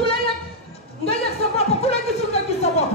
ku la yëg nga yëg sa bopp ku la gisul nga gis sa bopp.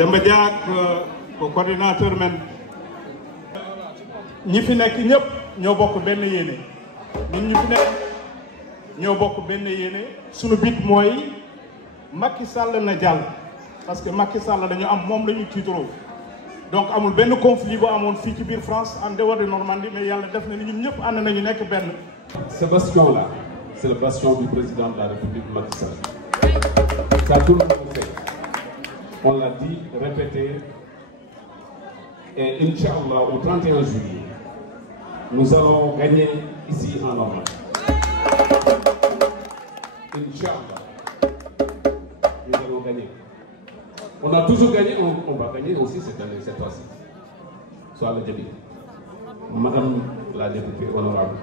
Demba Diak au coordinateur même ñi fi nekk ñëpp ñoo bokk benn yéene ñun ñi fi nekk ñoo bokk benn yéene suñu bit mooy Macky Sall na jàll parce que Macky Sall dañu am moom la ñu tiitaroo donc amul benn conflit bu amoon fii ci biir France en dehors de Normandie mais yàlla def na ni ñun ñëpp ànd nañu nekk benn. Ce bastion-là, c'est le bastion du président de la République Macky Sall. Ça tout le monde sait. On l'a dit, répété, et Inch'Allah, au 31 juillet, nous allons gagner ici en Normandie. Inch'Allah, nous allons gagner. On a toujours gagné, on va gagner aussi cette année, cette fois-ci. Soit le début. Madame la députée honorable.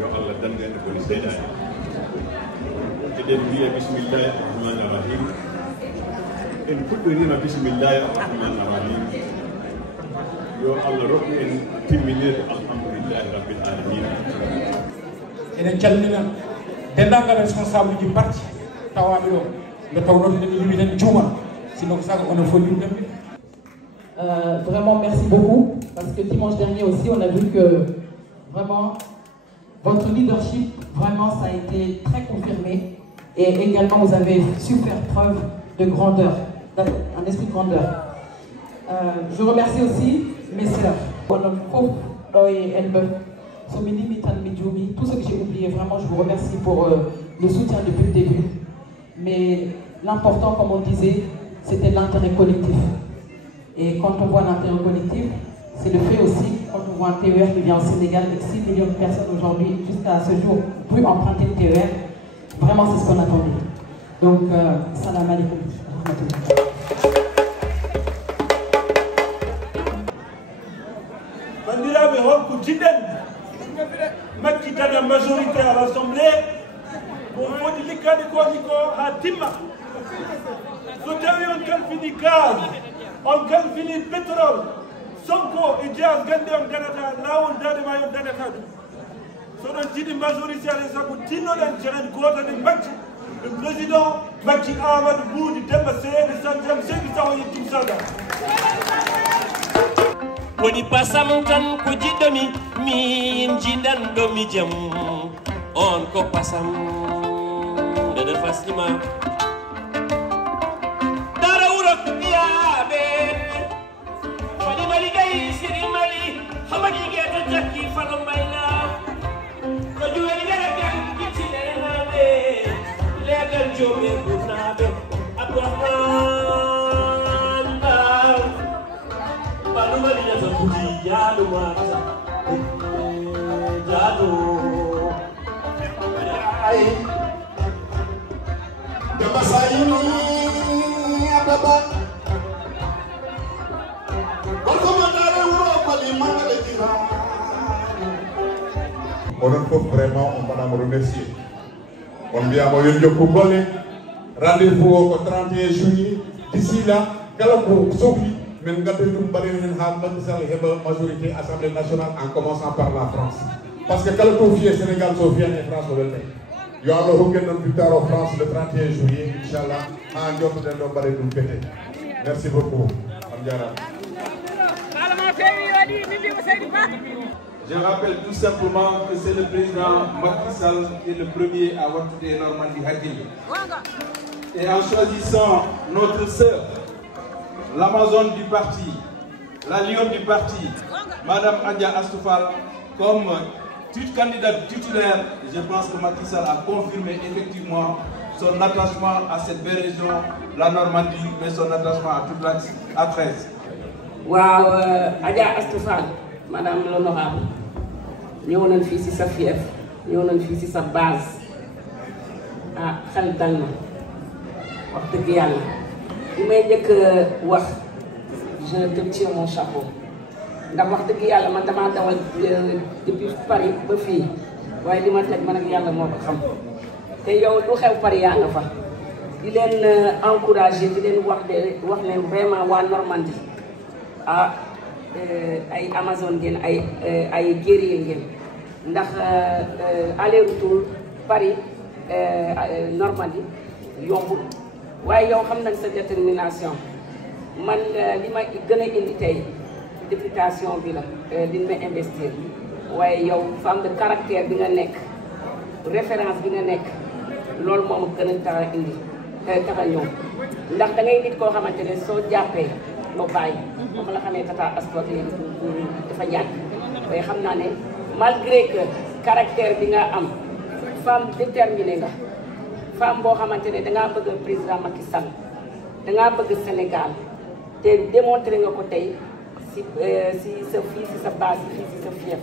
Yo Allah dangan ko ni seeda e den biya bismillahir rahmanir rahim en kuddorima bismillahir rahmanir rahim yo Allah rokku en timminede alhamdulillahi rabbil alamin enen calmina dendagal responsable du parti tawaɓe ɗo nde tawno ɗen yimi tan juuma sinon ko saga ono fo yimɓe. Vraiment merci beaucoup parce que dimanche dernier aussi on a vu que vraiment votre leadership, vraiment, ça a été très confirmé. Et également, vous avez su faire preuve de grandeur, un esprit de grandeur. Je remercie aussi mes sœurs. Tout ce que j'ai oublié, vraiment, je vous remercie pour le soutien depuis le début. Mais l'important, comme on disait, c'était l'intérêt collectif. Et quand on voit l'intérêt collectif, c'est le fait aussi, quand on voit un TER qui vient au Sénégal avec 6 millions de personnes aujourd'hui, jusqu'à ce jour, plus emprunter le TER, vraiment c'est ce qu'on attendait. Donc, salam alaikum. Bandiraɓe holko jiɗɗen makkitana majorité à l'Assemblée ko woni likkade koji ko ha timma so tawi on kalfini gaz on kalfini pétrole Sonko e Dias gande on danata lawol dade ma yon danata ɗum soɗon jiɗi majorité ale sago tinnoɗen jehen goto ɗen makki le président Macky Amadou Boudi Demba Seydi Sanjam Seydi Taw yettim sada woni pasam tan ko jiɗɗomi min jiɗanɗomi jaam on ko pasam ndeɗe fasnima dara wuro yaɓe waɗi mali gay siri mali hamadi gueto jakki fano mbayna ko juweli gere puji jaadu mata jaadu ay dama sayini ababa ko mandare wuro ko li mangale jira onon fof vraiment on mbaɗama remercier on mbiyama yon jokku golle rendez-vous o ko 31 juillet d'ici là kala ko sohli min gaddoy ɗum mbaɗen hen ha Macky Sall heɓa majorité assemblée nationale en commençant par la France par ce que kala to fiye Sénégal so fiyani e France o weltay yo Allah hokken noon victoire o France le 31 juillet inchallah ha jottoɗen ɗo mbaɗen ɗum fete merci beaucoup on jarama. Je rappelle tout simplement que c'est le président Macky Sall qui est le premier à Wattude Normandie Hakili. Et en choisissant notre sœur, l'Amazone du parti, la lionne du parti, Madame Adja Astou Fall, comme candidate titulaire, je pense que Macky Sall a confirmé effectivement son attachement à cette belle région, la Normandie, mais son attachement à toute l'axe A13. Wow, Adja Astou Fall, Madame l'honorable, ñëw nañ fii ci sa fief ñëw nañ fii ci sa base ah xel dal na wax dëgg yàlla li may njëkk wax je te tire mon chapeau ndax wax dëgg yàlla man damaa dawal depuis Paris ba fii waaye li ma teg man ak yàlla moo ko xam te yow lu xew Paris yaa nga fa di leen encourager di leen wax ne vraiment waa Normandie ah ay Amazone ngeen ay guerrier ngeen ndax aller retour Paris Normandie yombul waaye yow xam nañ sa détermination man li ma gën a indi tey députation bi la li ma investir waaye yow femme de caractère bi nga nekk référence bi nga nekk loolu moom gën a tax a indi tax a ñëw ndax da ngay nit koo xamante ne soo jàppee loo bàyyi moom la xamee Tata Astou léegi dafa yàgg waaye xam naa ne malgré que caractère bi nga am femme déterminée nga femme boo xamante ne dangaa bëgg président Macky Sall dangaa bëgg Sénégal te démontré nga ko tey si sa fii si sa base fii si sa fief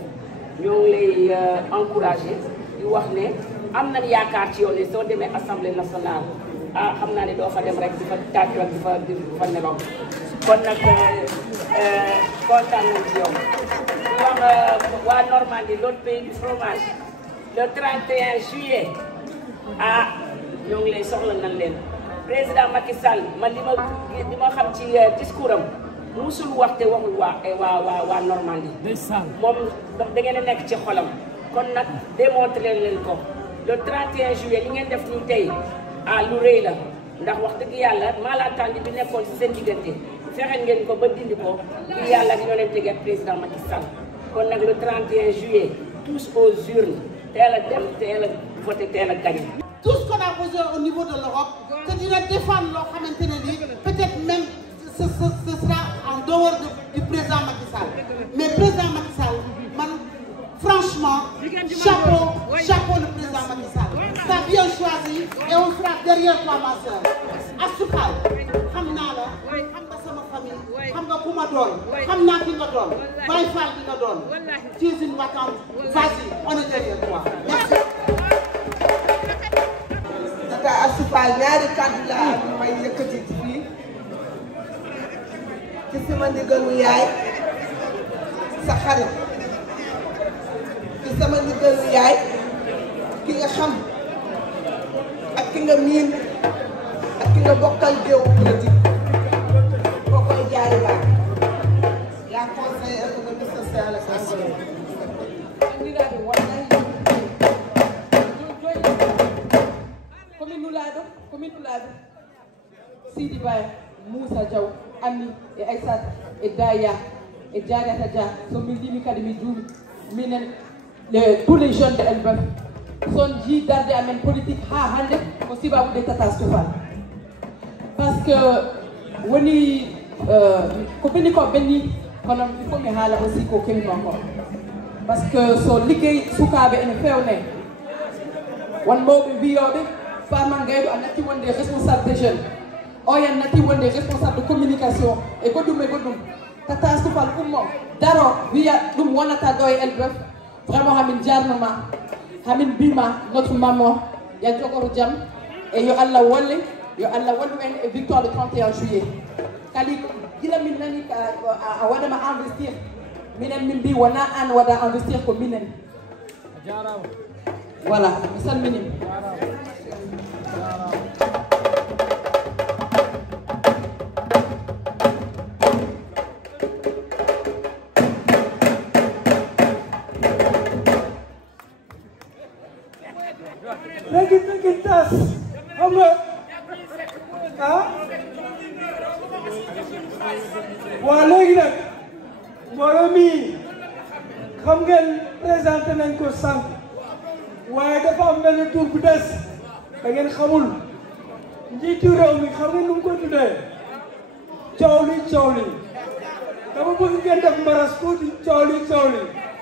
ñoo ngi lay encouragé di wax ne am nañ yaakaar ci yow ne soo demee assemblée nationale ah xam naa ne doo fa dem rek di fa tàccu ak di fa nelaw kon nag kontaan nañ ci yow di wax waa Normandie l'autre pays du fromage le 31 juillet ah ñoo ngi lay soxla nañ leen président Macky Sall man li ma xam ci discours am musul wax te waxul waa Normandie moom da ngeen a nekk ci xolam kon nag démontré leen ko le 31 juillet li ngeen def nii tey ah lu rëy la ndax wax dëgg yàlla malentendu bi nekkoon ci seen diggante fexe ngeen ko ba dindi ko ngir yàlla ak ñoo leen tege président Macky Sall kon nag le 31 juillet tous aux urnes teel a dem teel a voté teel a gagné. Tout ce qu'on a besoin au niveau de l'Europe, que dina défendre loo xamante ne nii peut-être même ce sera en dehors du président Macky Sall mais président Macky Sall man franchement chapeau le président Macky Sall. T'as bien choisi et on sera derrière toi ma soeur. Astou Fall xam naa la xam nga sama famille xam nga ku ma doon xam naa ki nga doon Baye Fall bi nga doon tu es une battante vas-y on est derrière toi merci. Tata Astou Fall ñaari kàddu la am may yëkkati fii ci sama ndigalu yaay sa xarit ci sama ndigalu yaay ki nga xam ak ki nga miin ak ki nga bokkal géew politique koo koy jaari baax la conseillère économique sociale ak environnement commune Oulado, Sidi Baye, Moussa Diaw, Ami et Aïssat et Daya et Djara Tadja, sont multi académie Djoum, tous les jeunes de Elbeuf sont dit d'arder à même politique ha hande aussi va vous de Tata Astou Fall. Parce que woni commune ko benni kono il faut me hala aussi ko kemi encore. Parce que so liggéey sukabe en fewne wan mawɓe wiyoɓe Farman Gaydou a natti wonde responsable des jeunes o yan natti wonde responsable de communication et goɗɗum tata Astoufal ummo daro wiya ɗum wonata ɗo e Elbeuf vraiment hamin jarnoma hamin bima notre maman ya jogoro jaam e yo Allah wallu en e victoire le 31 juillet kali gila min nani a waɗama investir minen min mbi wona an waɗa investir ko minen voilà mi salminima léegi tas xam nga waa léegi nag mbooloo mi xam ngeen présenté nañ ko sànq waaye dafa am benn tur bu des da ngeen xamul njiitu réew mi xam ngeen nu mu ko tuddee coow li dama bëgg ngeen def maras tuuti coow li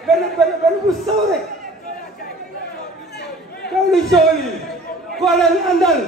benn bu saw rek coow li ko leen àndal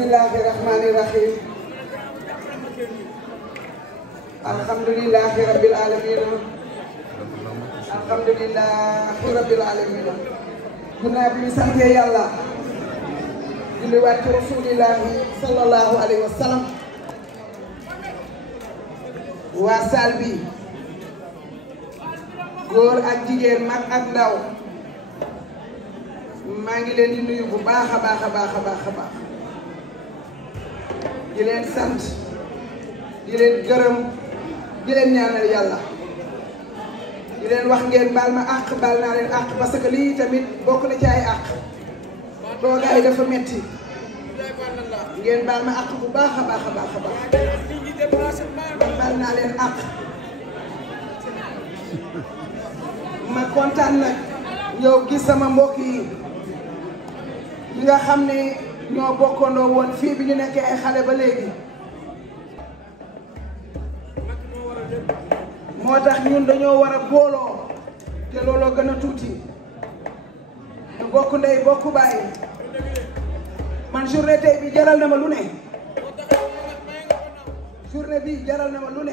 Bismillahirrahmanirrahim. Alhamdulillahi rabbil alamin. Alhamdulillahi rabbil alamin. Ginnaaw bi ñu sante Yàlla julliwaat ci Rasulillahi sallallahu alayhi wa sallam. waa saal bi góor ak jigéen mag ak ndaw maa ngi leen di nuyu bu baax a baax di leen sant di leen gërëm di leen ñaanal yàlla di leen wax ngeen baal ma àq baal naa leen àq parce que lii tamit bokk na ci ay àq toogaay dafa metti ngeen baal ma àq bu baax a baax baal naa leen àq ma kontaan nag ñëw gis sama mbokk yi nga xam ne ñoo bokkandoo woon fii bi ñu nekkee ay xale ba léegi moo tax ñun dañoo war a booloo te looloo gën a tuuti ñu bokk ndey bokk baay man journée tey bi jaral na ma lu ne journée bi jaral na ma lu ne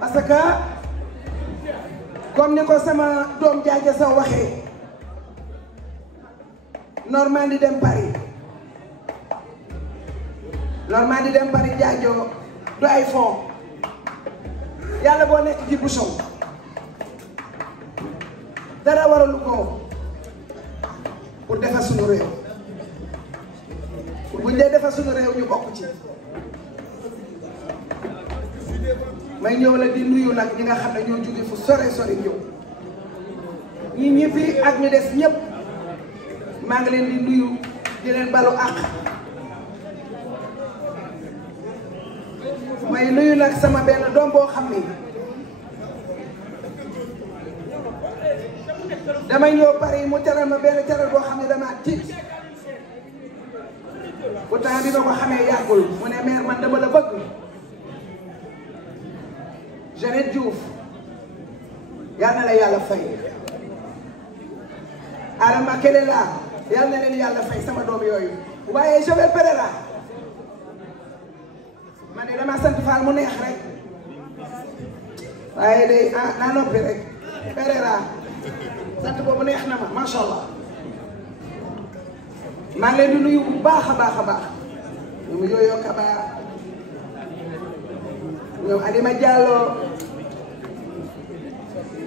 parce que comme ni ko sama doom jaaja sa waxee Normandie dem Paris jaajoo du ay fond yàlla boo nekk ci bouchon dara waralu ko pour defar suñu réew pour buñ dee defar suñu réew ñu bokk ci may ñëw la di nuyu nag ñi nga xam ne ñoo jóge fu sore ñëw ñi ñibbi ak ñu des ñëpp maa ngi leen di nuyu di leen balu àq may nuyu nag sama benn doom boo xam ni damay ñëw Paris mu teral ma benn teral boo xam ne damaa tiit pourtant bi ma ko xamee yàggul mu ne mère man dama la bëgg Jeannette Diouf yal na la yàlla fay Adama Kele la yal na leen yàlla fay sama doom yooyu waaye Joël Pereira man de dama sant Fall mu neex rek waaye day naa noppi rek Pereira sant boobu neex na ma macha allah maa ngi leen di nuyu bu baax a baax ñoom Yoyo Kaba ñoom Adima Diallo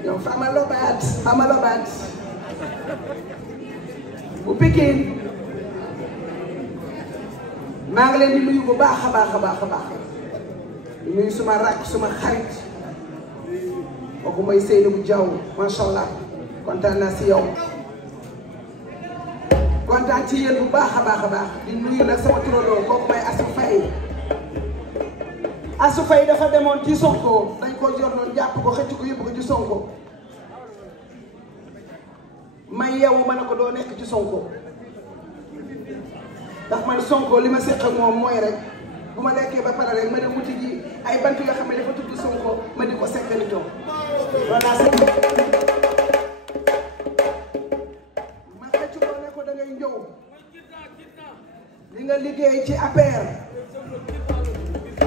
ñoom Fama Lobat bu Pikine maa ngi leen di nuyu bu baax a baax nuyu suma rakk suma xarit kooku mooy Seydou Diaw macha allah kontaan naa si yow kontaan ci yéen bu baax a baax di nuyu nag sama turandoo kooku mooy Assou Faye Assou Faye dafa demoon ci Sonko dañ ko jor noonu jàpp ko xëcc ko yóbbu ko ci Sonko may yeewu ma ne ko doo nekk ci Sonko ndax man Sonko li ma séq ak moom mooy rek bu ma lekkee ba pare rek ma dem wuti ji ay bant yoo xam ne dafa tudd Sonko ma di ko sekkali toog voilà ma xëcc ko ne ko da ngay ñëw li nga liggéey ci APR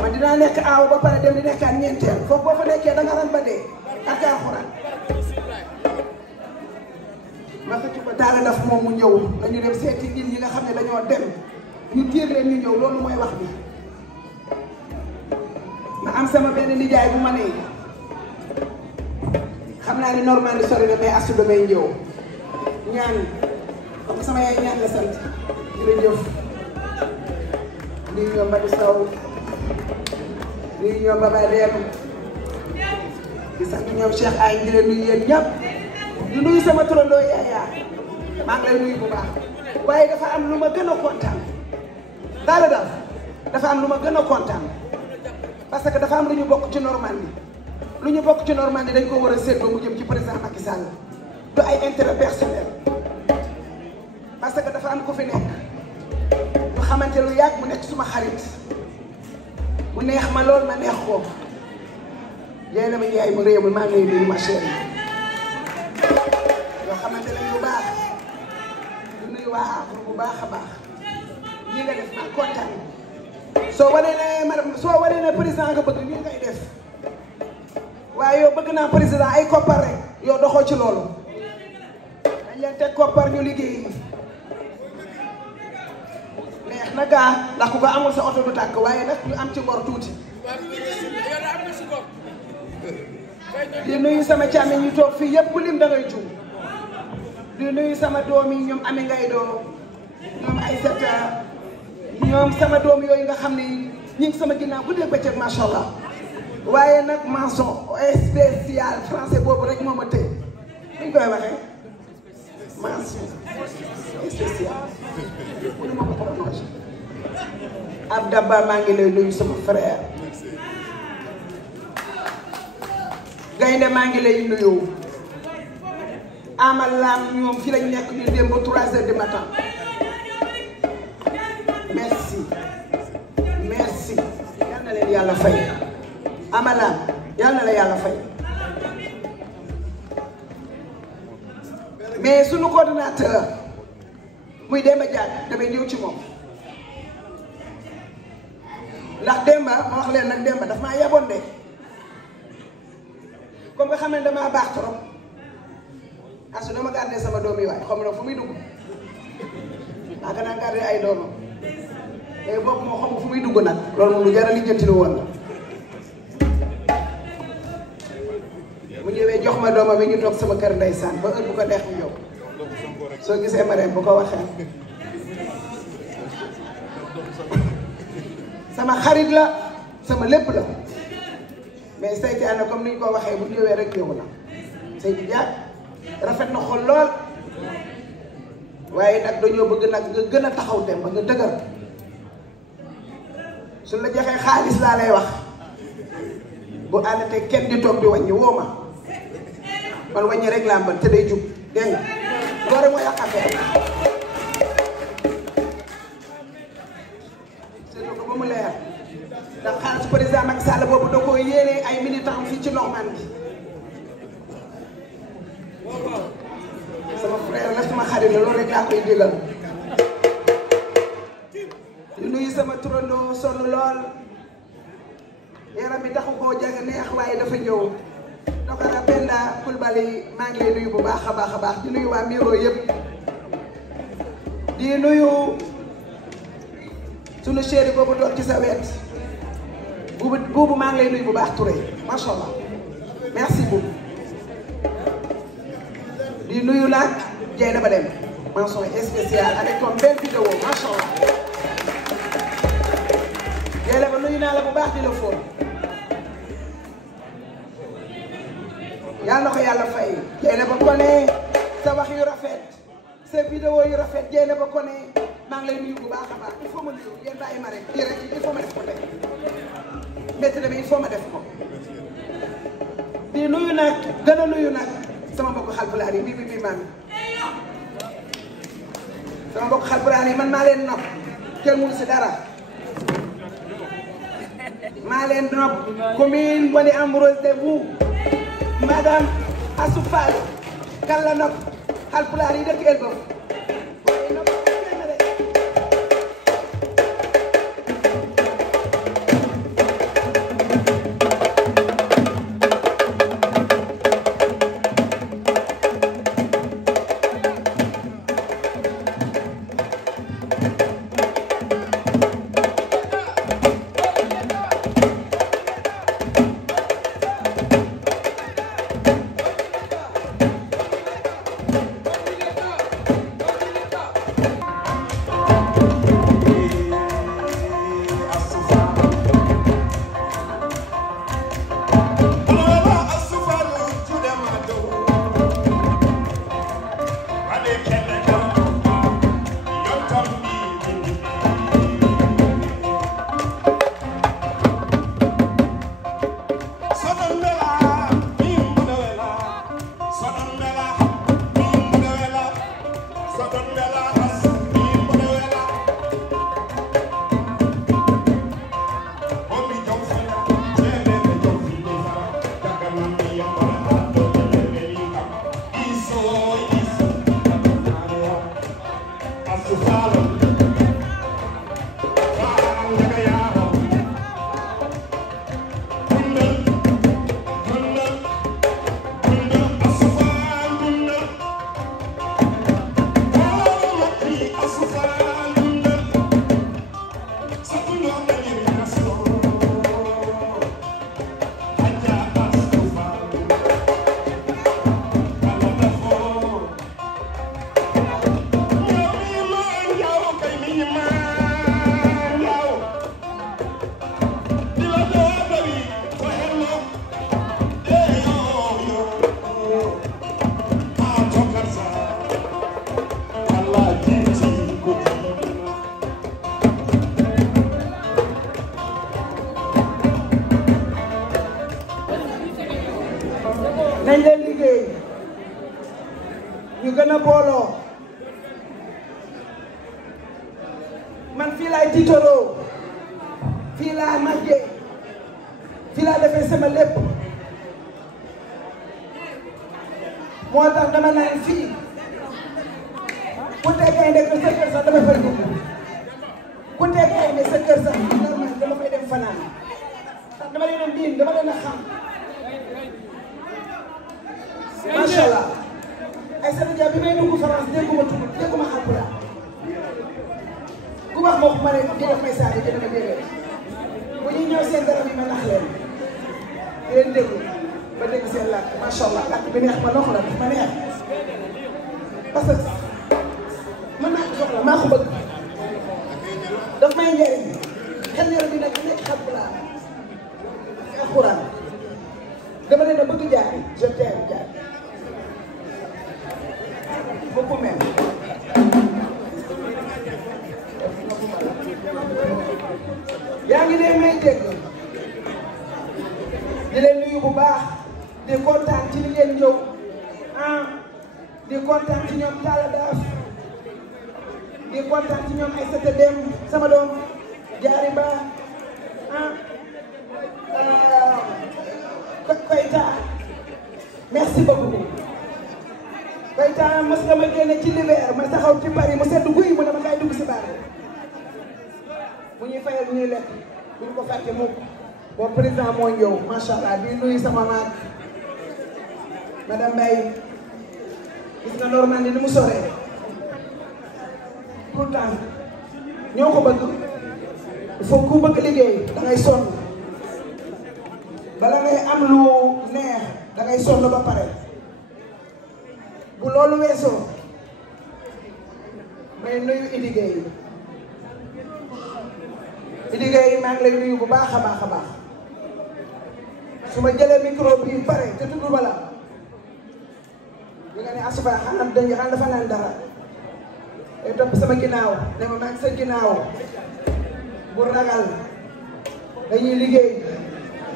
man dinaa nekk aaw ba pare dem di nekkaat ñeenteel foofu boo fa nekkee da nga ran ba dee ak alxuraan ma xëcc ko daal daf moom mu ñëw nañu dem seeti nit ñi nga xam ne dañoo dem ñu tiir leen ñu ñëw loolu mooy wax bi ma am sama benn nijaay bu ma ne xam naa ni Normandie sori na mais Astou damay ñëw ñaan comme sama yaay ñaan la sant jërëjëf lii ñoom Badou Sow lii ñoom Baba Dem di sant ñoom Cheikh Ay di leen nuyu yéen ñëpp di nuyu sama turandoo Yaya maa ngi lay nuyu bu baax waaye dafa am lu ma gën a kontaan dafa am lu ma gën a kontaan parce que dafa am lu ñu bokk ci Normandie lu ñu bokk ci Normandie dañ ko war a seet ba mu jëm ci président Macky Sall du ay intérêt personnel parce que dafa am ku fi nekk lu xamante lu yàgg mu nekk suma xarit mu neex ma lool ma neex ko yéen a ma yaay mu réew mi maa ngi lay nuyu ma chérie yoo xamante ne bu baax di nuyu waa Afro bu baax a baax lii nga def maa kontaan soo waree ne président nga bëgg nii ngay def waaye yow bëgg naa président ay koppar rek yow doxoo ci loolu dañ leen teg koppar ñu liggéey neex na gaa ndax ku ko amul sa oto du tàkk waaye nag ñu am ci ngor tuuti di nuyu sama càmmiñ ñu toog fii yëpp ku lim da ngay juum di nuyu sama doom yi ñoom Ami Ngay doo ñoom Aïssata ñoom sama doom yooyu nga xam ne ñu ngi sama ginnaaw bu dee bëccëg macha allah waaye nag mention spéciale français boobu rek moo ma tëj ñu koy waxee mention spéciale mënu ma ko prononcé Abdaba maa ngi lay nuyu sama frère Gaynde maa ngi lay nuyu Amal Lam ñoom fi lañ nekk ñu dem ba 3 heures du matin merci yal na leen yàlla fay Amal Lam yal na la yàlla fay mais sunu coordinateur muy Demba Diagne damay ñëw ci moom ndax Demba ma wax leen nag Demba daf maa yaboon de comme nga xam ne damaa baax trop Astou dama gardé sama doom yi waaye xam na fu muy dugg maa gën a gardé ay doomam mais boobu moo xam fu muy dugg nag loolu moom lu jar a lijjanti lu woon mu ñëwee jox ma doomam yi ñu toog sama kër ndeysaan ba heure bu ko neex mu ñëw soo gisee ma rek bu ko waxee sama xarit la sama lépp la mais seytaane comme ni ñu ko waxee bu ñëwee rek ñëw na Seydi Diack rafet na xol lool waaye nag dañoo bëgg nag nga gën a taxaw dem ba nga dëgër su la joxee xaalis laa lay wax bu àndatee kenn di toog di wàññi woo ma man wàññi rek laa mën te day jub dégg nga loolu rek mooy yàq affaire seetlu ko ba mu leer ndax xaalis président Macky Sall boobu da koo yéene ay militants fii ci Normandie sama frère la sama xarit la loolu rek laa koy digal di nuyu sama turandoo sonn lool yaram bi taxu koo jag neex waaye dafa ñëw Dokara Penda Kulbali maa ngi lay nuyu bu baax a baax a baax di nuyu waa Miro yëpp di nuyu sunu chéri boobu doon ci sa wet buubu maa ngi lay nuyu bu baax Touré macha allah merci beaucoup di nuyu nag Dieyna ba dem mention spéciale avec ton belle vidéo macha allah Dieyna ba nuyu naa la bu baax di la fóon yàlla na ko yàlla fay Dieyna ba ko ne sa wax yu rafet sa vidéo yu rafet Dieyna ba ko ne maa ngi lay nuyu bu baax a baax il faut ma nuyu yéen bàyyi ma rek direct il faut ma def ko tey métti na mais il faut ma def ko di nuyu nag gën a nuyu nag sama mbokk Haalpulaar yi bii maam sama mbokk Haalpulaar yi man maa leen nopp kenn mënu si dara maa leen nopp commune Bonne Amoureuse de vous madame Assou Fall kan la nopp Haalpulaar yi dëkk Elbeuf nañ leen liggéey ñu gën a booloo man fii laay tiitaroo fii laa màggee fii laa defee sama lépp moo tax dama naan fii ku teggee ne sa kër sax dama fay dugg ku teggee ne sa kër sax normal dama fay dem fanaan ndax dama leen a miin dama leen a xam macha allah ay sa rajo bi may dugg France dégguma tudd dégguma Haalpulaar ku wax moo ma ne di wax may saa yi dina ma déggee bu ñuy ñëw seen garab yi ma nax leen di leen déglu ba dégg seen làkk macha allah làkk bi neex ma nox la ma neex parce que mën naa ko soxla maa ko bëgg daf may njëriñ xel yar bi nag nekk Haalpulaar ak alxuraan dama leen a bëgg jaay je t'aime jaay beaucoup même yaa ngi dee may dégg di leen nuyu bu baax di kontaan ci li ngeen ñëw di kontaan ci ñoom Talla Daaf di kontaan ci ñoom Aïssata Dem sama doom jaari ba Koyta merci beaucoup Koyta mos nga ma génne ci l'hiver ma taxaw ci Paris mu sedd guy mu ne ma ngay dugg si baar mu ñuy fayal ñuy lekk bu ñu ko fàtte mukk boobu président moo ñëw macha allah di nuyu sama maat madame Mbaye gis nga normal ni mu soree pourtant ñoo ko bëgg il faut ku bëgg liggéey da ngay sonn bala ngay am lu neex da ngay sonn ba pare bu loolu weesoo may nuyu Idi Gueye Idi Gueye maa ngi lay nuyu bu baax a baax a baax su ma jëlee micro bi pare te tudd bala ñu nga ne asuba xanaa dañuy xanaa dafa naan dara day topp sama ginnaaw ne ma maa ngi sa ginnaaw bu ragal dañuy liggéey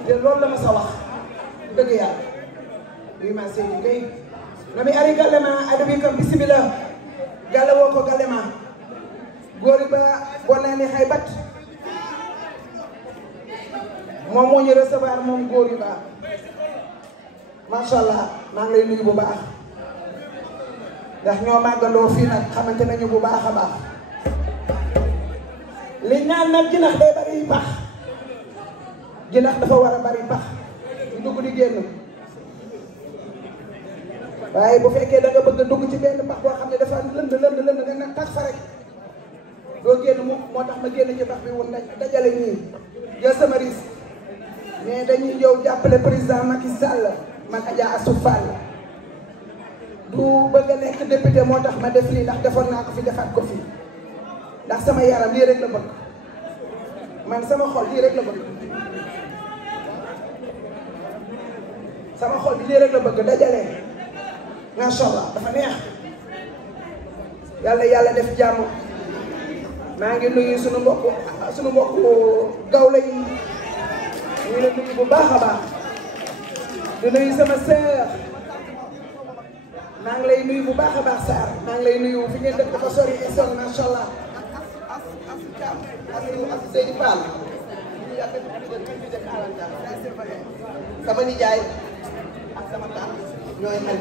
te loolu la ma sa wax dëgg yàlla luy ma Seydou Gueye nami ari gallema adabi kam bisimila galle wo ko gallema góori ba bonani hay bat moom moo ñu recevoir moom góori ba macha allah maa ngi lay nuyu bu baax ndax ñoo màggandoo fii nag xamante nañu bu baax a baax li ñaan nag jinax day bari pax jinax dafa war a bari pax du dugg di génn waaye bu fekkee da nga bëgg a dugg ci benn pax boo xam ne dafa lënd nga nag tax fa rek doo génn mu moo tax ma génn ci pax bi woon dajale ñii jël sama risque mais dañuy ñëw jàppale président Macky Sall man Adja Astou Fall du bëgg a nekk député moo tax ma def lii ndax defoon naa ko fi defaat ko fi ndax sama yaram lii rek la bëgg man sama xol lii rek la bëgg sama xol bi lii rek la bëgg dajale macha allah dafa neex yàlla def jàmm maa ngi nuyu sunu mbokk gawla yi ñu la nuyu bu baax a baax di nuyu sama sœur maa ngi lay nuyu bu baax a baax Sarr maa ngi lay nuyu fi ngeen def dafa sori Essonne macha allah ak Seydou Fall sama nijaay ak sama taat ñooy xel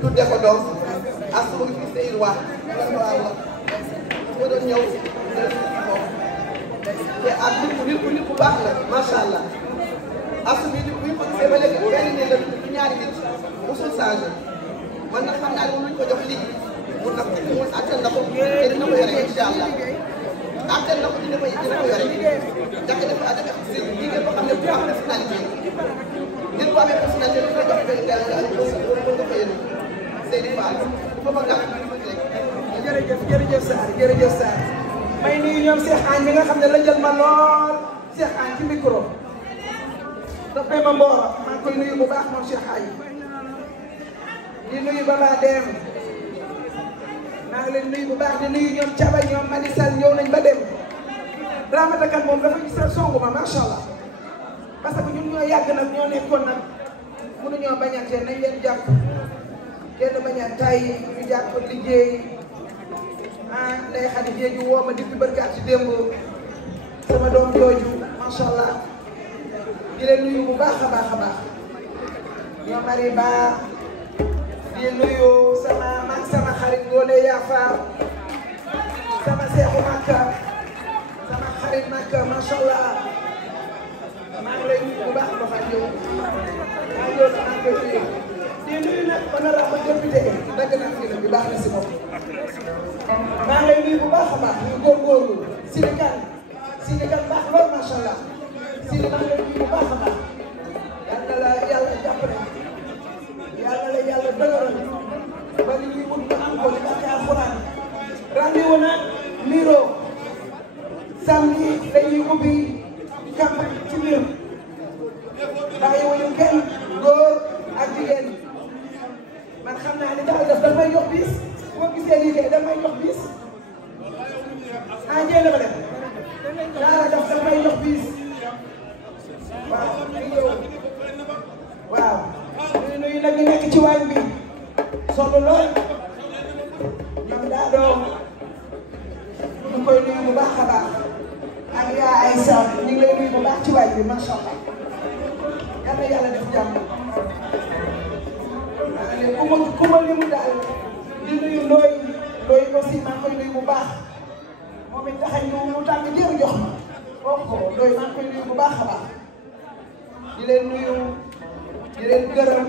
tudde ko doom ak sama fi Seydou wax ma doon ñëw te ak nit bu baax la macha allah asu bi bu ñu ko gisee ba léegi benn nit la du ñaari nit mosul changé man nag xam naa ne mënuñ ko jox liggéey mun na mun attan na ko te dina ko yore incha allah attan na ko dina ko yore ndax dafa liggéey boo xam ne bu am personnalité nit bu amee personnalité dina jox benn nga ko yéene Seydou Fall bu ma gàtt jërëjëf Sarr may nuyu ñoom Cheikh Agne mi nga xam ne la jël ma lool Cheikh Agne ci micro dafay ma mboora maa ngi koy nuyu bu baax moom Cheikh Agne di nuyu Baba Dem maa ngi leen nuyu bu baax di nuyu ñoom Thiaba ñoom Manisal ñëw nañ ba dem Ramata Kane moom dafa gis songu ma macha allah parce que ñun ñoo yàgg nag ñoo nekkoon nag mënuñoo bañante nañ leen jàpp kenn bañ a tay ñu jàpp liggéey ah Ndeye Khady Diédhiou woo ma depuis barkaat ci démb sama doom jooju macha allah di leen nuyu bu baax a baax a baax ñoom Mariba di nuyu sama xarit Ngoné Yafa sama seexu Makka sama xarit Makka macha allah maa ngi lay nuyu bu baax ba faa ñëw maa ngi koy nuyu di nuyu nag honorable député dagg naa fi la bi baax na si moom maa ngi lay nuyu bu baax a baax ñu góorgóorlu Sidi Kane baax lool macha allah Sidi maa ngi lay nuyu bu baax a baax yal na la yàlla jàppale yàlla la yàlla dëgëral ba li ñuy wut am ko ci barke alxuraan rendez-vous nag Miro samedi dañuy ubbi campagne ci biir bàyyiwuñu kenn góor ak jigéen man xam naa ni daal daf may jox bis boo gisee liggéey damay jox bis ah jéem a def daal daf may jox bis waaw waaw nuyu nag ñu nekk ci waañ bi sonn lool ñoom daa doon ñu koy nuyu bu baax a baax ak yaa ay saw ñu ngi lay nuyu bu baax ci waañ bi macha allah yal na yàlla def jàmm ku ma limu daal di nuyu Ndoye aussi maa ngi koy nuyu bu baax moom it taxañ lu tàng jër jox ma kooku Ndoye maa ngi koy nuyu bu baax a baax di leen nuyu di leen gërëm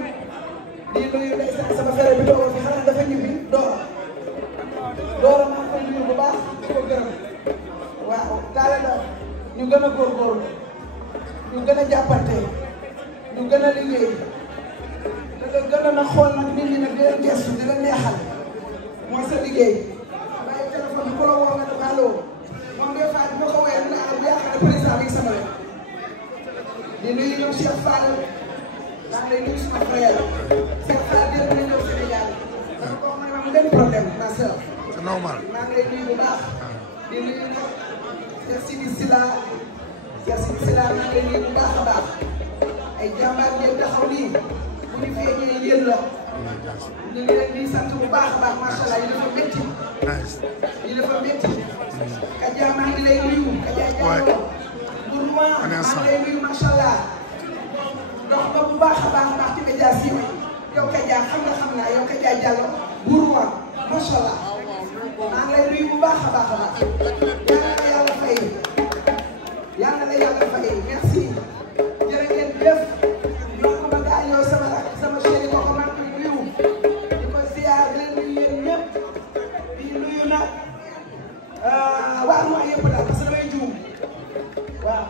di nuyu ndeysaan sama frère bi toogoon fi xanaa dafa ñibbi Dora maa ngi koy nuyu bu baax di ko gërëm waaw taale la ñu gën a góorgóorlu ñu gën a jàppante ñu gën a liggéey da nga gën a na xool nag nit ñi nag di leen gestu di leen neexal mooy sa liggéey waaye téléphone bi ku la woo nga def allo moom des fois bu ma ko woowee dina am yaakaar président bi sama wet di nuyu ñoom Cheikh Fall maa ngi lay nuyu sama frère Cheikh Fall démb na ñëw Sénégal dama ko wax ne ma am benn problème ma soeur c'est normal maa ngi lay nuyu bu baax di nuyu nag Cheikh Sidi Sila maa ngi lay nuyu bu baax a baax ay jàmbaar ngeen taxaw nii bu ñu feeñee yéen la ñu ngi leen di sant bu baax a baax macha allah yi dafa métti yi dafa métti Kaja maa ngi lay nuyu Kaja Diallo Bourma maa ngi lay nuyu macha allah dox nga bu baax a baax ci média si yow Kaja xam naa yow Kaja Diallo Bourma macha allah maa ngi lay nuyu bu baax a baax yàlla na yàlla fay yàlla na yàlla fay merci jërë ngeen jëf ñoo ko bëgg a yow sama chéri ko maa ngi nuyu di ko ziar leen nuyu yéen ñëpp di nuyu nag waa Arma yëpp daal parce que damay juum waaw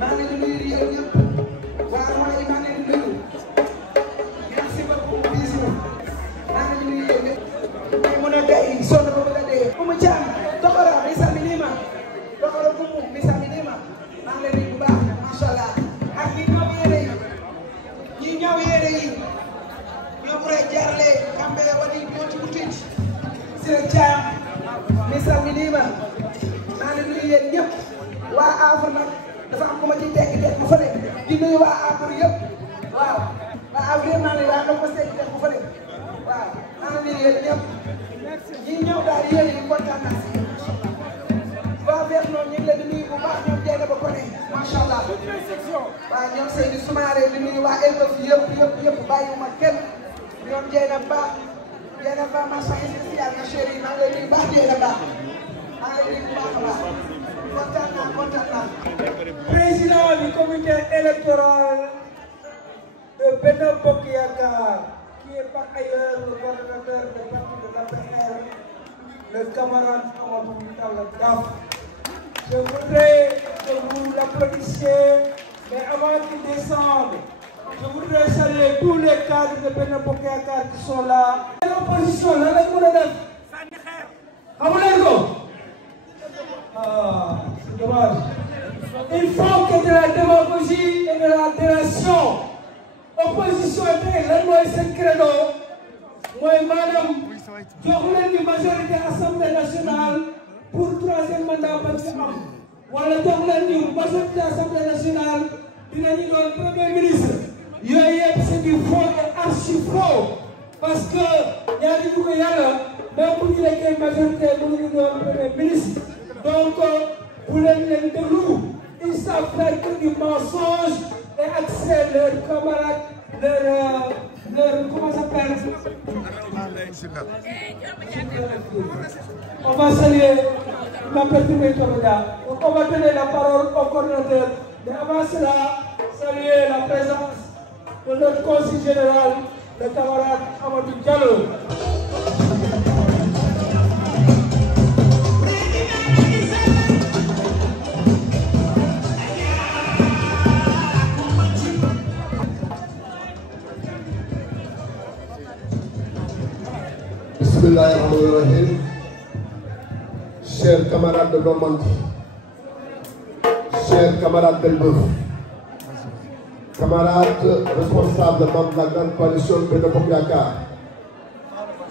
maa ngi leen di nuyu yéen ñëpp waa Arma yi maa ngi leen di nuyu merci beaucoup bisous maa ngi leen di nuyu yéen ñëpp may mën a gay sonn ba bëgg a dee Oumou Thiam Tokora mi saminima Tokora Oumou mi saminima maa ngi leen di nuyu bu baax macha allah ak ñi ñëw yére yi ñoom rek jaarle kambe wadi ñoo ci butit Sira Thiam mi saminima maa ngi nuyu yéen ñëpp waa Afur nag dafa am ku ma ci tekki teg mu fa nekk di nuyu waa Afur yëpp waaw waa Afur yëpp maa ngi waa dama sekki teg mu fa nekk waaw maa ngi nuyu yéen ñëpp ñi ñëw daal yéen yi kontaan naa si waa Vernon ñu ngi leen di nuyu bu baax ñoom Dieng ba Kone macha allah waaw ñoom Seydou Soumaré di nuyu waa Elbeuf yëpp bàyyiwuma kenn ñoom Dieng Ba mention spéciale ma chérie maa ngi lay nuyu baax Dieng Ba maa ngi lay nuyu bu baax a baax kontaan naa. Président du comité électoral de Benno Bokk Yakaar, qui est par ailleurs le coordonnateur du parti de l'APR, le camarade Amadou Talla Daf. Je voudrais que vous l'applaudissiez, mais avant qu'il descende, je voudrais saluer tous les cadres de Benno Bokk Yakaar qui sont là. L'opposition, là, lañ mën a def. Xamu leen ko. Ah, c'est dommage. Il faut que de la démagogie et de la délation. Opposition tey lan mooy seen credo mooy maanaam jox leen ñu majorité assemblée nationale pour troisième mandat ba ci am wala jox leen ñu majorité assemblée nationale dinañu doon premier ministre yooyu yëpp c'est du faux et archi faux parce que ñaari ñu ko yàlla même bu ñu nekkee majorité mënuñu doon premier ministre donc bu leen déglu ils savent faire que du mensonge et accès leurs camarades, comment ça s'appelle? On va saluer ma petite on va donner la parole au coordinateur. Mais avant cela, saluer la présence de notre conseiller général, le camarade Amadou Diallo. Bismillahirrahmanirrahim. Chers camarades de Normandie, chers camarades d'Elbeuf, camarades responsables membres de la grande coalition Benno Bokk Yakaar,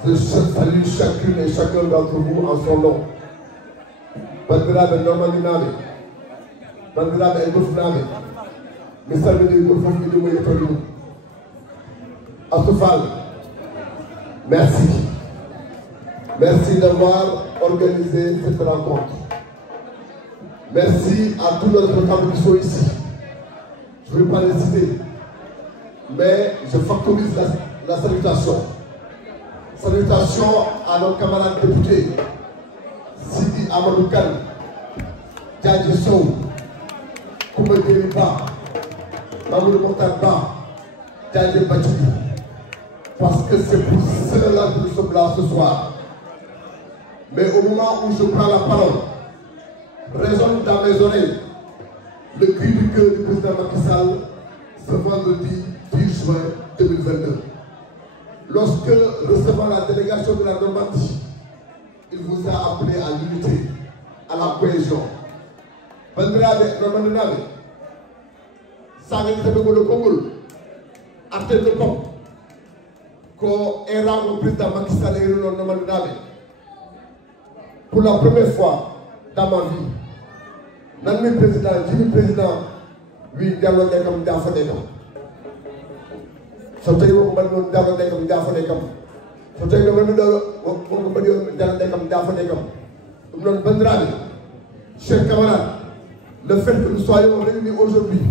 je salue chacune et chacun d'entre vous en son nom. Bandiraɓe Normandie naaɓe, bandiraɓe Elbeuf naaɓe, mi salmini ɗum fof miɗuma yetto ɗum. Astou Fall, merci. Merci d'avoir organisé cette rencontre. Merci à tous nos responsables qui sont ici. Je ne vais pas les citer, mais je factorise la salutation. Salutation à nos camarades députés, Sidi Amadou Kane, Diadji Sow, Koumba Déri Ba, Mamadou Mokhtar Ba, Diadji Badji, parce que c'est pour cela que nous sommes là ce soir. Mais au moment où je prends la parole, résonne dans mes oreilles le cri du cœur du président Macky Sall ce vendredi 10 juin 2022. Lorsque, recevant la délégation de la Normandie, il vous a appelé à l'unité, à la cohésion. Bandiraɓe Normandie naaɓe, Sangali Tebego de Kongol, Artel de Pop, ko era au président Macky Sall et le Normandie naaɓe. Pour la première fois dans ma vie, notre président, Jimmy président, wi Diallo nekkam Diafo nekkam so tawi wonko mbaɗi noon Diallo nekkam Diafo nekkam so tawi no mbaɗi ɗo wonko mbaɗi on Diallo nekkam Diafo nekkam ɗum noon bandiraɓe chers camarades, le fait que nous soyons réunis aujourd'hui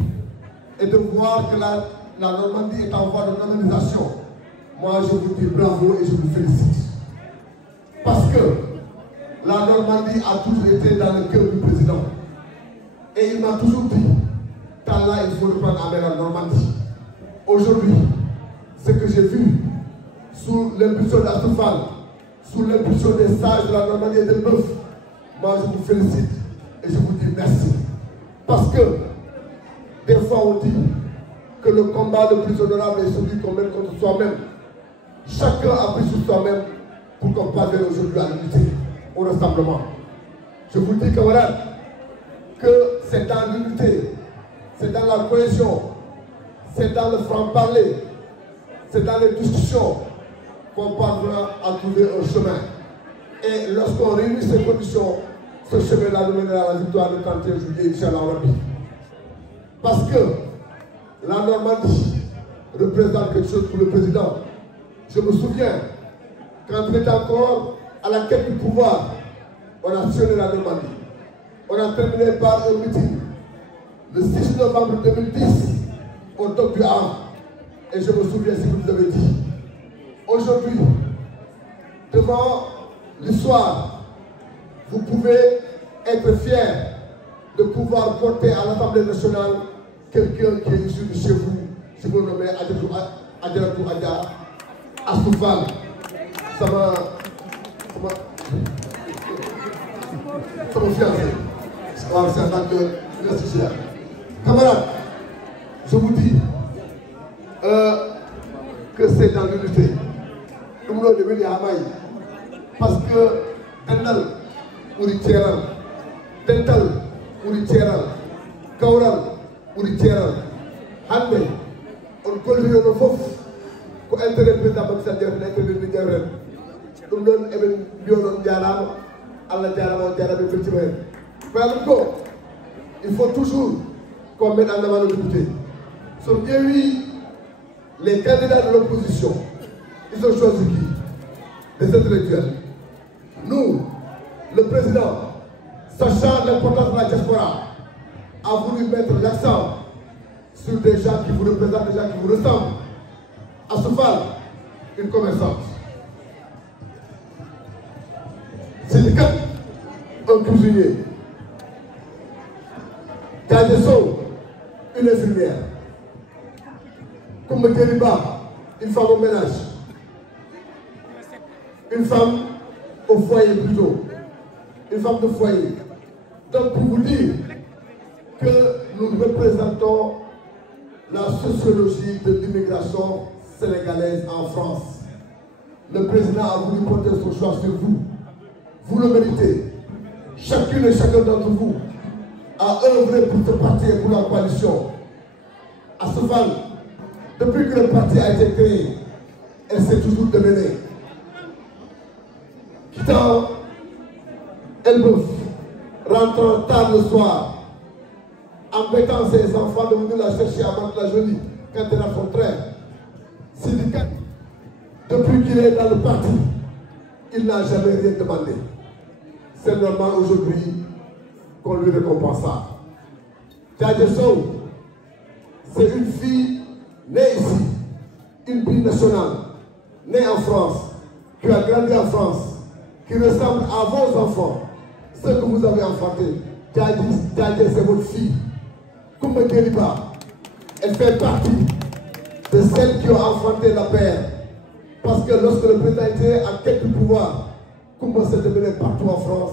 et de voir que la Normandie est en voie de normalisation, moi je vous dis bravo et je vous félicite. Parce que la Normandie a toujours été dans le cœur du président. Et il m'a toujours dit, là il faut reprendre avec la Normandie. Aujourd'hui, ce que j'ai vu sous l'impulsion d'Astoufal, sous l'impulsion des sages de la Normandie et de Boeuf, moi je vous félicite et je vous dis merci. Parce que des fois on dit que le combat le plus honorable est celui qu'on mène contre soi-même. Chacun a pris sur soi-même pour qu'on parvienne aujourd'hui à l'unité, au rassemblement. Je vous dis, camarades, que c'est dans l'unité, c'est dans la cohésion, c'est dans le franc-parler, c'est dans les discussions qu'on parviendra à trouver un chemin. Et lorsqu'on réunit ces conditions, ce chemin-là nous mènera à la victoire le 31 juillet, Inch'Allah Rabbi. Parce que la Normandie représente quelque chose pour le président. Je me souviens, quand il était encore à la quête du pouvoir, on a sillonné la Normandie. On a terminé par un meeting le 6 novembre 2010 au Doc du Havre. Et je me souviens ce que vous avez dit. Aujourd'hui, devant l'histoire, vous pouvez être fiers de pouvoir porter à l'Assemblée nationale quelqu'un qui est issu de chez vous. Je vous nomme Adjaratou Adja Astoufal. Ça m'a fiancé. C'est en tant que institutionnel. Camarades, je vous dis que c'est dans l'unité. Nous nous devons dire parce que Tendal, Ouri Tieral, Tental, Ouri Tieral, Kaural, Ouri Tieral, Hande, on collie le fof, pour intérêt le président Baksadjer, l'intérêt de Djaren. Nous devons bien Diaram, Allah Diaram, Diaram, petit frère. Il faut toujours qu'on mette en avant nos députés. Sur bien oui, les candidats de l'opposition, ils ont choisi qui? Les intellectuels. Nous, le président, sachant l'importance de la diaspora, a voulu mettre l'accent sur des gens qui vous représentent, des gens qui vous ressemblent. Astoufal, une commerçante. Syndicat, un cuisinier. Kajeso, une infirmière. Comme Keriba, une femme au ménage. Une femme au foyer plutôt. Une femme de foyer. Donc pour vous dire que nous représentons la sociologie de l'immigration sénégalaise en France. Le président a voulu porter son choix sur vous. Vous le méritez. Chacune et chacun d'entre vous a œuvré pour ce parti et pour la coalition. Astoufal, depuis que le parti a été créé, elle s'est toujours démenée. Quittant Elbeuf, rentrant tard le soir, embêtant ses enfants de venir la chercher à Mantes-la-Jolie quand elle a son train. Syndicat, depuis qu'il est dans le parti, il n'a jamais rien demandé. C'est normal aujourd'hui qu'on lui récompense ça. Djadjeso, c'est une fille née ici, une binationale, née en France, qui a grandi en France, qui ressemble à vos enfants, ceux que vous avez enfantés. Djadje, c'est votre fille. Koumba Keriba, elle fait partie de celles qui ont enfanté la paix. Parce que lorsque le président était en quête du pouvoir, Koumba s'est démené partout en France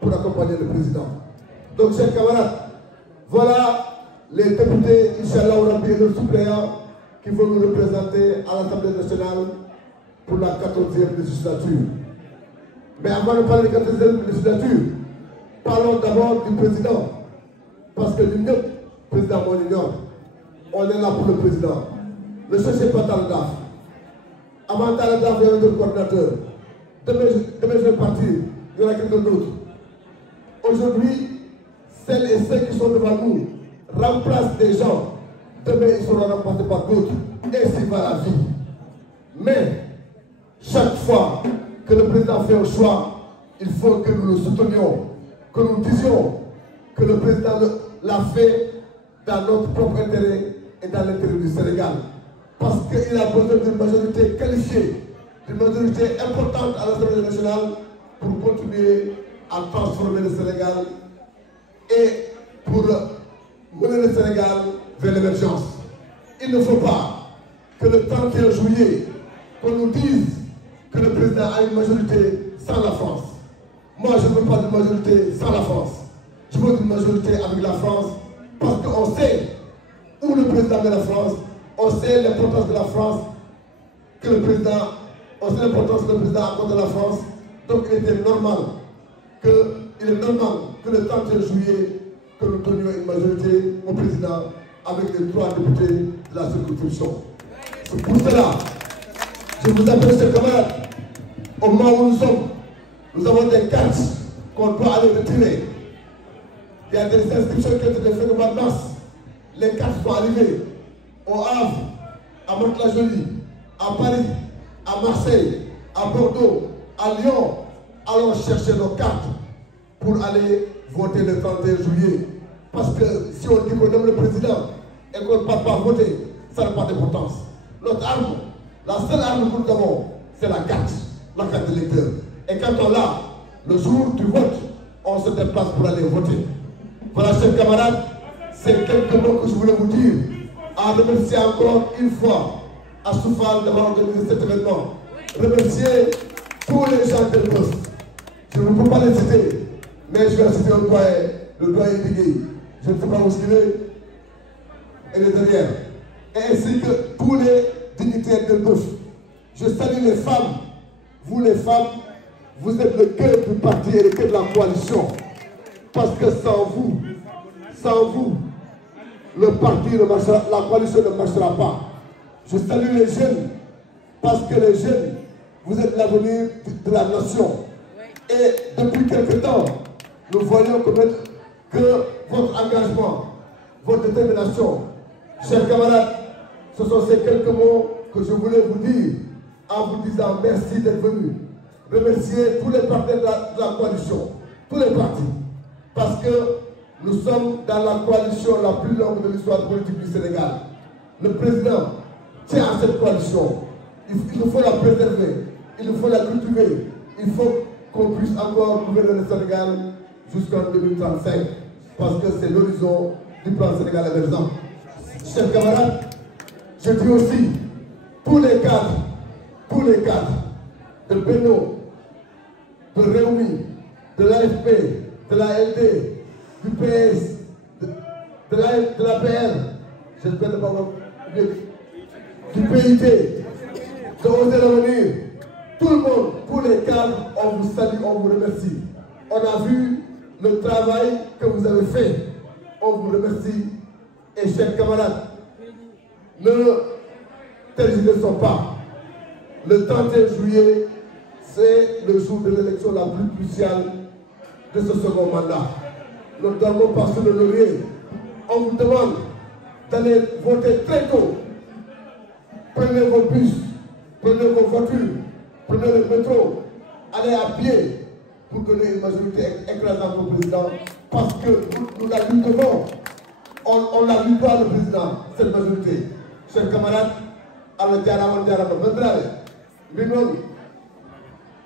pour accompagner le président. Donc, chers camarades, voilà les députés, Inch'Allah, Rabbi et le suppléant qui vont nous représenter à l'Assemblée nationale pour la 14e législature. Mais avant de parler de la 14e législature, parlons d'abord du président. Parce que l'Union, président Molignon, on est là pour le président. Ne cherchez pas Taladaf. Avant Taladaf, il y avait deux coordinateurs. Demain, je vais partir, il y aura quelqu'un d'autre. Aujourd'hui, celles et ceux qui sont devant nous remplace des gens, demain ils seront remplacés par d'autres. Et ainsi va la vie. Mais chaque fois que le président fait un choix, il faut que nous le soutenions, que nous disions que le président l'a fait dans notre propre intérêt et dans l'intérêt du Sénégal. Parce qu'il a besoin d'une majorité qualifiée, d'une majorité importante à l'Assemblée nationale pour continuer à transformer le Sénégal et pour mener le Sénégal vers l'émergence. Il ne faut pas que le 31 juillet, qu'on nous dise que le président a une majorité sans la France. Moi, je ne veux pas d'une majorité sans la France. Je veux une majorité avec la France parce qu'on sait où le président met la France, on sait l'importance de la France, que le président, on sait l'importance que le président accorde à la France. Donc il est normal que le 31 juillet, que nous donnions une majorité au président avec les 3 députés de la circonscription. C'est pour cela, je vous appelle, chers camarades, au moment où nous sommes, nous avons des cartes qu'on doit aller retirer. Il y a des inscriptions qui ont été faites au mois de mars. Les cartes sont arrivées au Havre, à Mantes-la-Jolie, à Paris, à Marseille, à Bordeaux, à Lyon. Allons chercher nos cartes pour aller voter le 31 juillet. Parce que si on dit qu'on aime le président et qu'on ne part pas voter, ça n'a pas d'importance. Notre arme, la seule arme que nous avons, c'est la carte d'électeur. Et quand on l'a, le jour du vote, on se déplace pour aller voter. Voilà, chers camarades, c'est quelques mots que je voulais vous dire. En remercier encore une fois Assoufal d'avoir organisé cet événement. Remercier tous les gens de poste. Je ne peux pas les citer, mais je vais citer le doyen Bigui. Je ne sais pas où il est. Elle est derrière. Et ainsi que tous les dignitaires de gauche. Je salue les femmes. Vous les femmes, vous êtes le cœur du parti et le cœur de la coalition. Parce que sans vous, le parti ne marchera, la coalition ne marchera pas. Je salue les jeunes, parce que les jeunes, vous êtes l'avenir de la nation. Et depuis quelque temps, nous voyons que votre engagement, votre détermination, chers camarades, ce sont ces quelques mots que je voulais vous dire en vous disant merci d'être venus. Remercier tous les partenaires de la coalition, tous les partis, parce que nous sommes dans la coalition la plus longue de l'histoire politique du Sénégal. Le président tient à cette coalition. Il nous faut la préserver, il nous faut la cultiver. Il faut qu'on puisse encore gouverner le Sénégal jusqu'en 2035, parce que c'est l'horizon du plan Sénégal émergent. Chers camarades, je dis aussi, tous les cadres de Benno, de Réumi, de l'AFP, de l'ALD, du PS, de l'APR, j'espère ne pas avoir du PIT, de Oser l'avenir, tout le monde, tous les cadres, on vous salue, on vous remercie. On a vu le travail que vous avez fait, on vous remercie. Et chers camarades, ne tergiversons pas. Le 31 juillet, c'est le jour de l'élection la plus cruciale de ce second mandat. Nous ne dormons pas sur le laurier. On vous demande d'aller voter très tôt. Prenez vos bus, prenez vos voitures, prenez le métro, allez à pied pour donner une majorité écrasante au président. Parce que nous la lui devons. On la lui doit le président, cette majorité. Chers camarades, Allah jarama vendrare. Binon,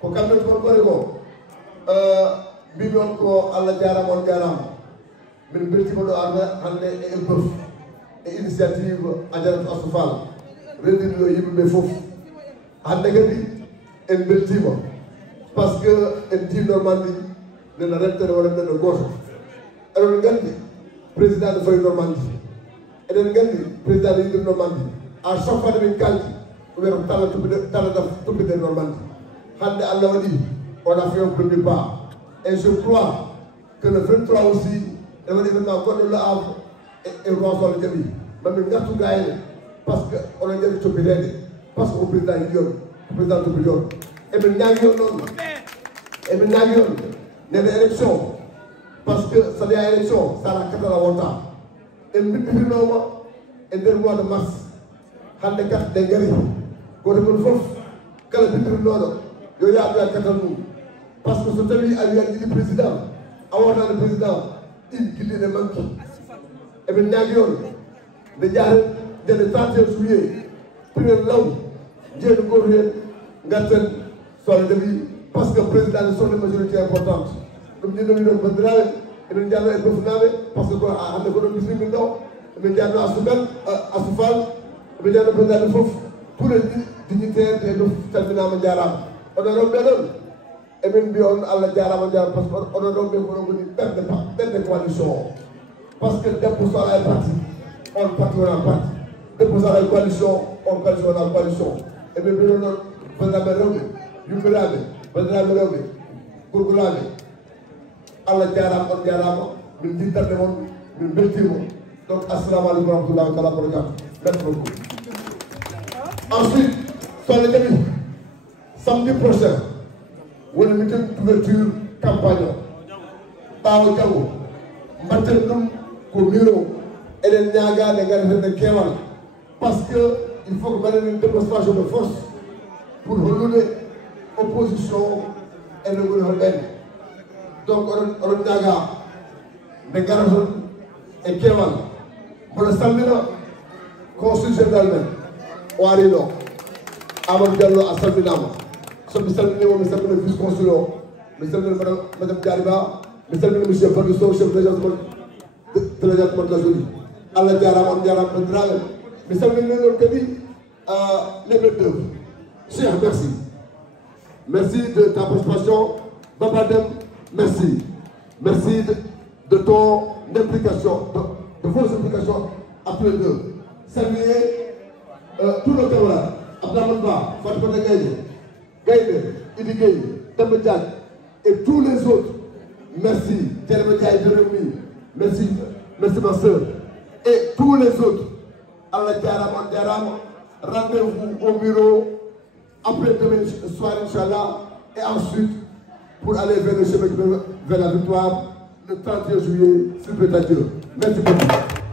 ko kamɓe toon gore goo mbinon ko Allah jarama on jarama min beltima ɗo arde hande e eldof e initiative Adjaratou Astou Fall rendini ɗo yimɓeɓe foof hande kadi en beltima par ce que en ji Normandie nena rentere waɗa neɗɗo goto eɗen gandi président de fayi Normandie eɗen gandi président de yiɗir Normandie à chaque fois min kaldi wiyata tala tuppide Normandie hande Allah waɗi on a fait un premier pas et je crois que le 23 aussi e waɗi événement goɗɗo Le Havre e Rosso jaɓi mamin gartu gayene par ce que oɗon jaɓi toppitede par ce que o président yiɗi on o président toppiti on emin ñaagui on noon emin ñaagui on nede élection par ce que saɗa élection sara katala wonta en binditinoma e nder mois de mars hande kat ɗe gari goto mon fof kala bindirinoɗo yo yaaɓe katal mum par ce que so tawi a wiya jiɗi président a wotano président ɗin gilliɗe manki eɓen ñaagui on nde jaaten jande 31 juillet pinen law jeeɗo goto hen garten so Allah jaɓi par ce que président ne sont des majorités importantes ɗum jinnomi ɗon bandiraɓe eɗen jaalno e bofnaɓe par ce que hande ko ɗon bismimin ɗo eɓen jaalno Asufal eɓen jaalno bandiraɓe foof tous les dignitaires de ɗum calminama jarama oɗon rewɓe ɗon emin mbi on Allah jarama jarama par ce que oɗon rewɓe ko ɗon woni ɓerde coalition o par ce que debbo so ala e parti on parti wona parti debbo so ala e coalition on coalition wona coalition eɓe mbiɗo noon bandiraɓe rewɓe yummiraɓe bandiraɓe rewɓe gorgolaɓe Allah jarama on jarama min jiddatde mon min beltima donc assalamu aleykum wa rahmatullahi taala wa barakatuh merci beaucoup ensuite so Allah jaɓi samedi prochain woni meeting d'ouverture campagne o ɓaawo janngo mbatten ɗum ko miro eɗen ñaagade garetede keewal par ce que il faut que mbaɗen démonstration de force pour hollude opposition ene woni hol ɓen donc oɗon ñaaga nde garaton e keewal mboɗo salmina consul général men o ari ɗo Amadou Diallo a salminama so mi salminimo mi salmina vice consul o mi salmina madame Diariba mi salmina monsieur Badou Sow chef de l'agence de la Jolie Allah jarama on jarama bandiraɓe mi salmina ɗon kadi les maîtres d'œuvre Cheikh merci merci de ta participation Baba Dem merci merci de ton implication de vos implications à tous les deux saluer tous nos camarades Abdourahmane Ba Fatimata Gaïdé Idi Gueye Demba Diagne et tous les autres merci Dieynaba Ndiaye de Rewmi merci ma sœur et tous les autres Allah jarama on jarama rendez-vous au bureau après demain soir inchallah et ensuite pour aller vers le chemin vers la victoire le 31 juillet s'il plaît à Dieu merci beaucoup.